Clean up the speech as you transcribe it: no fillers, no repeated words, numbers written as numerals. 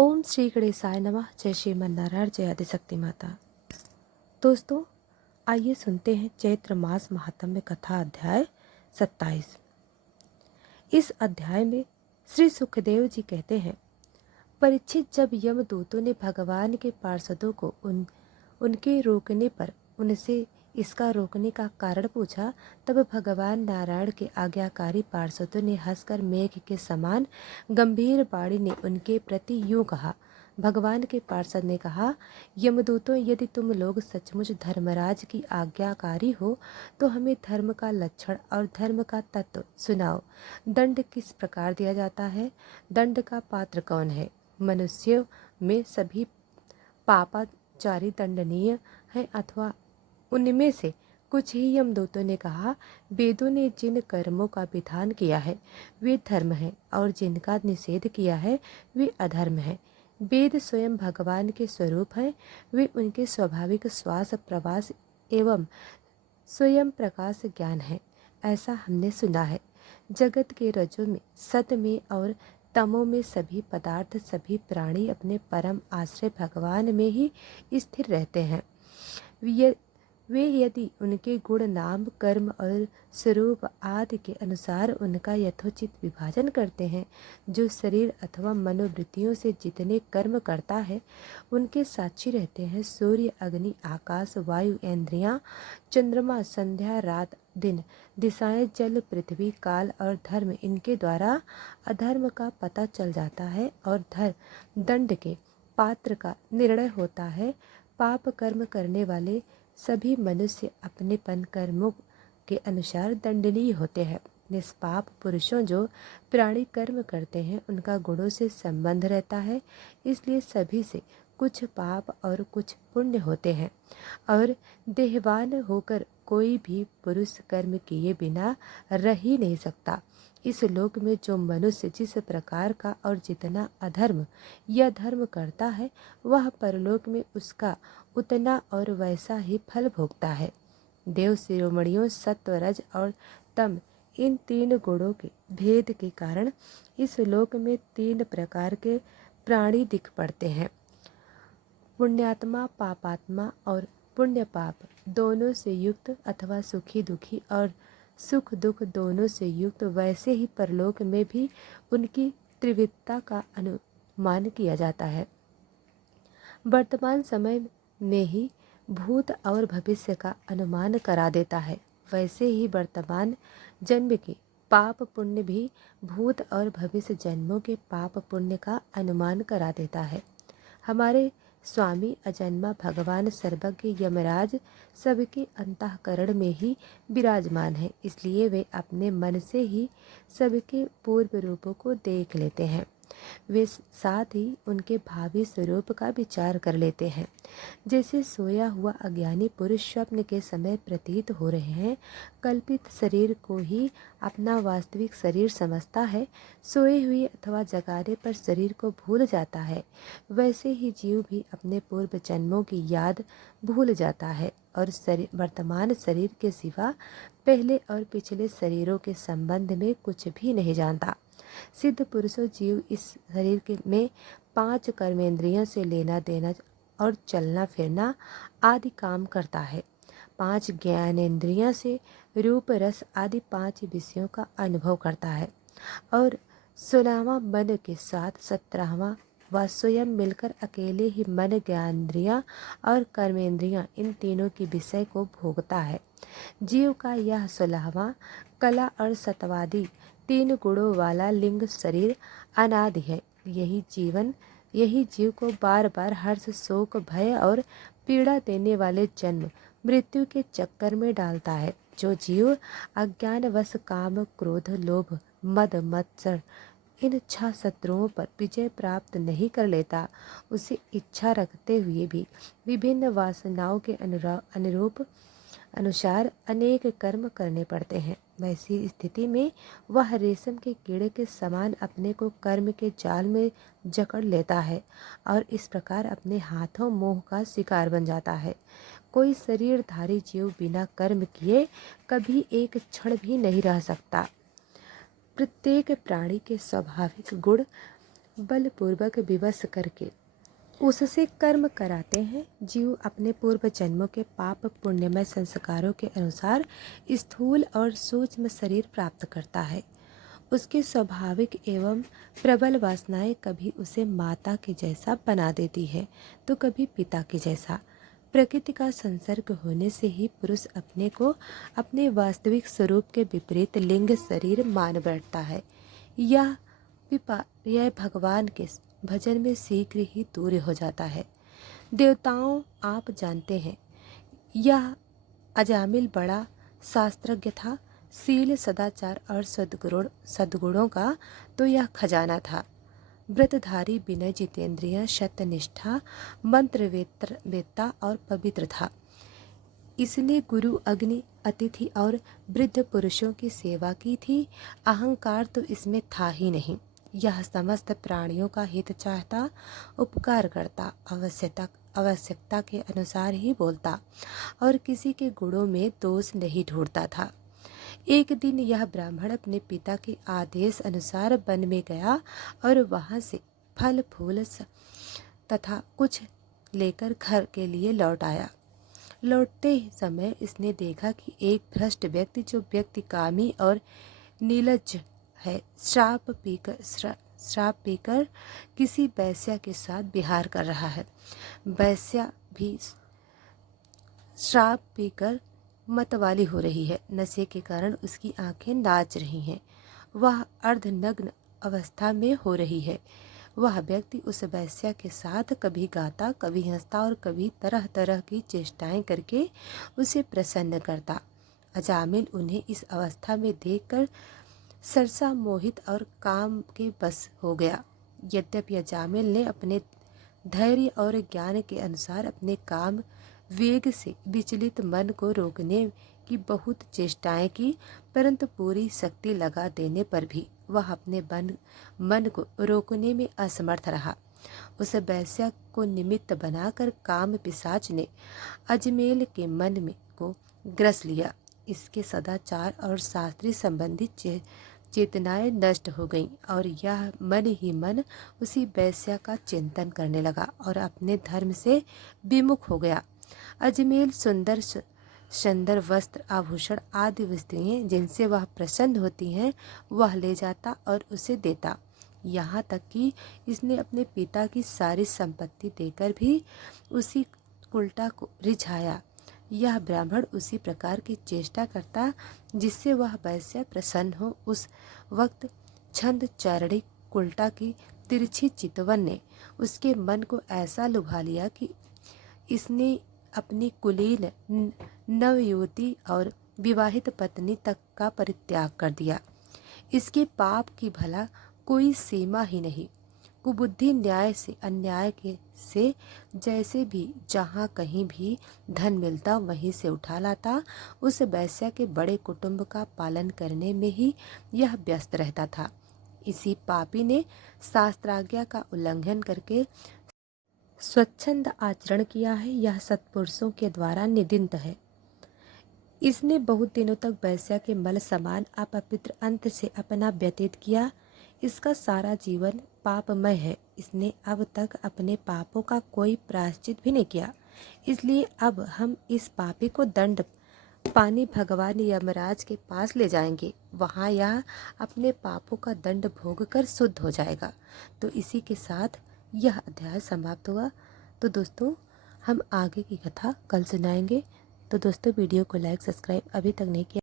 ओम श्री गणेशाय नमः। जय श्रीमन नारायण, जय आदिशक्ति माता। दोस्तों, आइए सुनते हैं चैत्र मास महात्म्य कथा अध्याय 27। इस अध्याय में श्री सुखदेव जी कहते हैं, परीक्षित, जब यमदूतों ने भगवान के पार्षदों को उनके रोकने पर उनसे इसका रोकने का कारण पूछा, तब भगवान नारायण के आज्ञाकारी पार्षदों ने हंसकर मेघ के समान गंभीर वाणी ने उनके प्रति यूं कहा। भगवान के पार्षद ने कहा, यमदूतों, यदि तुम लोग सचमुच धर्मराज की आज्ञाकारी हो तो हमें धर्म का लक्षण और धर्म का तत्व सुनाओ। दंड किस प्रकार दिया जाता है? दंड का पात्र कौन है? मनुष्यों में सभी पापाचारी दंडनीय है अथवा उनमें से कुछ ही? यमदूतों ने कहा, वेदों ने जिन कर्मों का विधान किया है वे धर्म है और जिनका निषेध किया है वे अधर्म है। वेद स्वयं भगवान के स्वरूप हैं, वे उनके स्वाभाविक श्वास प्रवास एवं स्वयं प्रकाश ज्ञान है, ऐसा हमने सुना है। जगत के रजों में, सत में और तमों में सभी पदार्थ, सभी प्राणी अपने परम आश्रय भगवान में ही स्थिर रहते हैं। वे यदि उनके गुण, नाम, कर्म और स्वरूप आदि के अनुसार उनका यथोचित विभाजन करते हैं, जो शरीर अथवा मनोवृत्तियों से जितने कर्म करता है उनके साक्षी रहते हैं। सूर्य, अग्नि, आकाश, वायु, इंद्रियां, चंद्रमा, संध्या, रात, दिन, दिशाएं, जल, पृथ्वी, काल और धर्म, इनके द्वारा अधर्म का पता चल जाता है और दंड के पात्र का निर्णय होता है। पाप कर्म करने वाले सभी मनुष्य अपनेपन कर्मों के अनुसार दंडनीय होते हैं। निष्पाप पुरुषों जो प्राणी कर्म करते हैं उनका गुणों से संबंध रहता है, इसलिए सभी से कुछ पाप और कुछ पुण्य होते हैं। और देहवान होकर कोई भी पुरुष कर्म किए बिना रह ही नहीं सकता। इस लोक में जो मनुष्य जिस प्रकार का और जितना अधर्म या धर्म करता है, वह परलोक में उसका उतना और वैसा ही फल भोगता है। देव शिरोमणियों, सत्व, रज और तम, इन तीन गुणों के भेद के कारण इस लोक में तीन प्रकार के प्राणी दिख पड़ते हैं। पुण्यात्मा, पापात्मा और पुण्य पाप दोनों से युक्त अथवा सुखी दुखी और सुख दुख दोनों से युक्त, वैसे ही परलोक में भी उनकी त्रिविधता का अनुमान किया जाता है। वर्तमान समय में ही भूत और भविष्य का अनुमान करा देता है, वैसे ही वर्तमान जन्म के पाप पुण्य भी भूत और भविष्य जन्मों के पाप पुण्य का अनुमान करा देता है। हमारे स्वामी अजन्मा भगवान सर्वज्ञ यमराज सबके अंतःकरण में ही विराजमान है, इसलिए वे अपने मन से ही सबके पूर्व रूपों को देख लेते हैं। वे साथ ही उनके भावी स्वरूप का विचार कर लेते हैं। जैसे सोया हुआ अज्ञानी पुरुष स्वप्न के समय प्रतीत हो रहे हैं कल्पित शरीर को ही अपना वास्तविक शरीर समझता है, सोए हुए अथवा जगाने पर शरीर को भूल जाता है, वैसे ही जीव भी अपने पूर्व जन्मों की याद भूल जाता है और वर्तमान शरीर के सिवा पहले और पिछले शरीरों के संबंध में कुछ भी नहीं जानता। सिद्ध पुरुषों, जीव इस शरीर के में 5 कर्मेंद्रियों से लेना देना और चलना फिरना आदि काम करता है। 5 ज्ञानेंद्रियों से रूप रस आदि 5 विषयों का अनुभव करता है और 16वां मन के साथ 17वां व स्वयं मिलकर अकेले ही मन, ज्ञानेंद्रियां और कर्मेंद्रियां, इन तीनों की विषय को भोगता है। जीव का यह 16वां कला और सत्वादि 3 गुणों वाला लिंग शरीर अनादि है। यही जीव को बार बार हर्ष, शोक, भय और पीड़ा देने वाले जन्म मृत्यु के चक्कर में डालता है। जो जीव अज्ञानवश काम, क्रोध, लोभ, मद, मत्सर इन 6 शत्रुओं पर विजय प्राप्त नहीं कर लेता, उसे इच्छा रखते हुए भी विभिन्न वासनाओं के अनुसार अनेक कर्म करने पड़ते हैं। वैसी स्थिति में वह रेशम के कीड़े के समान अपने को कर्म के जाल में जकड़ लेता है और इस प्रकार अपने हाथों मोह का शिकार बन जाता है। कोई शरीरधारी जीव बिना कर्म किए कभी एक क्षण भी नहीं रह सकता। प्रत्येक प्राणी के स्वाभाविक गुण बलपूर्वक विवश करके उससे कर्म कराते हैं। जीव अपने पूर्व जन्मों के पाप पुण्यमय संस्कारों के अनुसार स्थूल और सूक्ष्म शरीर प्राप्त करता है। उसकी स्वाभाविक एवं प्रबल वासनाएं कभी उसे माता के जैसा बना देती है तो कभी पिता के जैसा। प्रकृति का संसर्ग होने से ही पुरुष अपने को अपने वास्तविक स्वरूप के विपरीत लिंग शरीर मान बैठता है। यह भगवान के भजन में शीघ्र ही दूर हो जाता है। देवताओं, आप जानते हैं, यह अजामिल बड़ा शास्त्रज्ञ था। शील, सदाचार और सद्गुणों का तो यह खजाना था। व्रतधारी, विनय, जितेंद्रिय, सत्यनिष्ठा, मंत्रवेत्ता और पवित्र था। इसने गुरु, अग्नि, अतिथि और वृद्ध पुरुषों की सेवा की थी। अहंकार तो इसमें था ही नहीं। यह समस्त प्राणियों का हित चाहता, उपकार करता, आवश्यकता के अनुसार ही बोलता और किसी के गुणों में दोष नहीं ढूंढता था। एक दिन यह ब्राह्मण अपने पिता के आदेश अनुसार वन में गया और वहां से फल फूल तथा कुछ लेकर घर के लिए लौट आया। लौटते समय इसने देखा कि एक भ्रष्ट व्यक्ति, जो व्यक्ति कामी और नीलज्ज है, श्राप पीकर किसी वैश्या के साथ विहार कर रहा है। वैश्या भी श्राप पीकर मतवाली हो रही है। नशे के कारण उसकी आंखें नाच रही हैं। वह अर्धनग्न अवस्था में हो रही है। वह व्यक्ति उस वैश्या के साथ कभी गाता, कभी हंसता और कभी तरह तरह की चेष्टाएं करके उसे प्रसन्न करता। अजामिल उन्हें इस अवस्था में देखकर सरसा मोहित और काम के बस हो गया। यद्यपि अजामिल ने अपने धैर्य और ज्ञान के अनुसार अपने काम वेग से विचलित मन को रोकने की बहुत चेष्टाएं की, परंतु पूरी शक्ति लगा देने पर भी वह अपने मन को रोकने में असमर्थ रहा। उस वैश्या को निमित्त बनाकर काम पिशाच ने अजमेर के मन में को ग्रस लिया। इसके सदाचार और शास्त्रीय संबंधी चेतनाएं नष्ट हो गईं और यह मन ही मन उसी वैश्या का चिंतन करने लगा और अपने धर्म से विमुख हो गया। अजमेर सुंदर वस्त्र, आभूषण आदि वस्तुएं जिनसे वह प्रसन्न होती हैं वह ले जाता और उसे देता। यहाँ तक कि इसने अपने पिता की सारी संपत्ति देकर भी उसी उल्टा को रिझाया। यह ब्राह्मण उसी प्रकार की चेष्टा करता जिससे वह वैश्य प्रसन्न हो। उस वक्त छंद चारणी उल्टा की तिरछी चितवन ने उसके मन को ऐसा लुभा लिया कि इसने अपनी कुलीन नवयुवती और विवाहित पत्नी तक का परित्याग कर दिया। इसके पाप की भला कोई सीमा ही नहीं। कुबुद्धि न्याय से अन्याय के से जैसे भी जहाँ कहीं भी धन मिलता वहीं से उठा लाता। उस वैश्या के बड़े कुटुंब का पालन करने में ही यह व्यस्त रहता था। इसी पापी ने शास्त्राज्ञा का उल्लंघन करके स्वच्छंद आचरण किया है। यह सत्पुरुषों के द्वारा निंदित है। इसने बहुत दिनों तक वैश्या के मल समान अपवित्र अंत से अपना व्यतीत किया। इसका सारा जीवन पापमय है। इसने अब तक अपने पापों का कोई प्रायश्चित भी नहीं किया। इसलिए अब हम इस पापी को दंड पानी भगवान यमराज के पास ले जाएंगे। वहाँ यह अपने पापों का दंड भोग कर शुद्ध हो जाएगा। तो इसी के साथ यह अध्याय समाप्त हुआ। तो दोस्तों, हम आगे की कथा कल सुनाएंगे। तो दोस्तों, वीडियो को लाइक सब्सक्राइब अभी तक नहीं किया